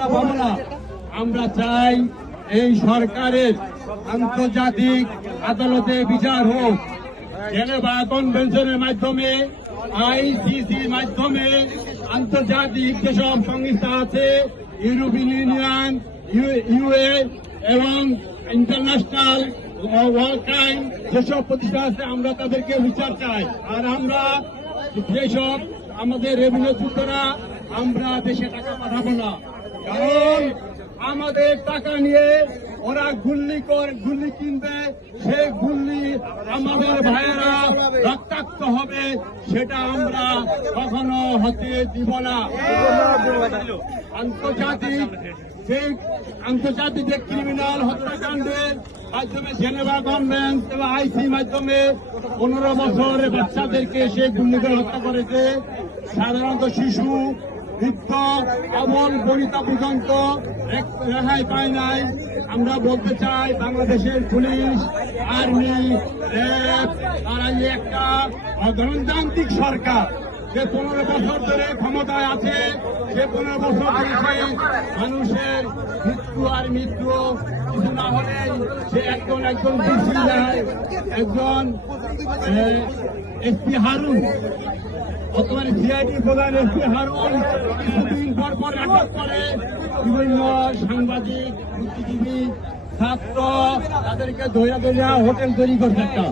আমরা পাবো না। আমরা চাই এই সরকারের আন্তর্জাতিক আদালতে বিচার হোক, জেনেভা কনভেনশনের মাধ্যমে, আইসিসির মাধ্যমে, আন্তর্জাতিক যেসব সংস্থা আছে, ইউরোপিয়ান ইউনিয়ন, ইউএ এবং ইন্টারন্যাশনাল ওয়ার্ল্ড ক্রাইম যেসব প্রতিষ্ঠান আছে, আমরা তাদেরকে বিচার চাই। আর আমরা যেসব আমাদের রেভিনিউ সূত্ররা আমরা দেশে টাকা পাঠাবো না, কারণ আমাদের টাকা নিয়ে ওরা গুল্লি কিনবে, সেই গুল্লি আমাদের ভাইয়েরা রক্তাক্ত হবে, সেটা আমরা কখনো হতে দিব না। আন্তর্জাতিক যে ক্রিমিনাল হত্যাকাণ্ডের মাধ্যমে জেনেভা কনভেনশন এবং আইসি মাধ্যমে 15 বছরের বাচ্চাদেরকে সে গুলি করে হত্যা করেছে। সাধারণত শিশু, বৃদ্ধ, অবল বনিতা পর্যন্ত রেহাই পায় নাই। আমরা বলতে চাই বাংলাদেশের পুলিশ, আর্মি, র্যাব তারা একটা গণতান্ত্রিক সরকার, যে 15 বছর ধরে ক্ষমতায় আছে, সে 15 বছর ধরে মানুষের মৃত্যু আর মৃত্যু কিছু না হলেই সে একজন দোষী যায়। একজন এসপি হারুন, বর্তমানে সিআইডি প্রধান এসপি হারুন কিছুদিন পর আটক করে বিভিন্ন সাংবাদিক, বুদ্ধিজীবী, ছাত্র তাদেরকে ধৈর্য হোটেল তৈরি করছে একটা।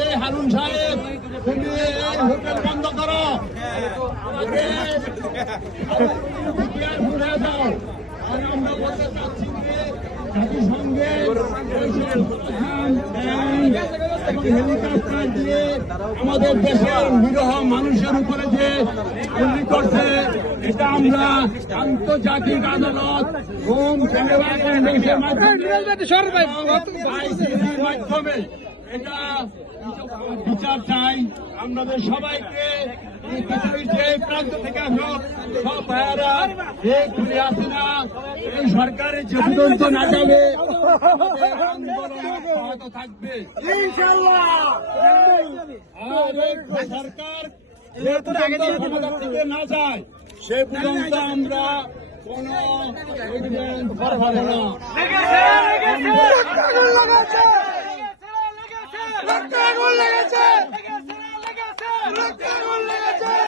এই হারুন সাহেব, তুমি এই হোটেল বন্ধ করো, আমাকে দাও। আর আমরা বলতে চাচ্ছি যে জাতিসংঘের হেলিকপ্টার দিয়ে আমাদের দেশের নিরহ মানুষের উপরে যে গুলি করছে, এটা আমরা আন্তর্জাতিক আদালত রোম জেনেভা কনভেনশনের মাধ্যমে এটা বিচার চাই। আমাদের সবাইকে পৃথিবীর যে প্রান্ত থেকে সব ভাইয়ারা ঘুরে আসে না, এই সরকারের যে পর্যন্ত না যাবে আন্দোলন অব্যাহত থাকবে আর সরকার ক্ষমতা থেকে না যায় সে পর্যন্ত আমরা কোন পাবো না। রক্ত আগুন লেগেছে।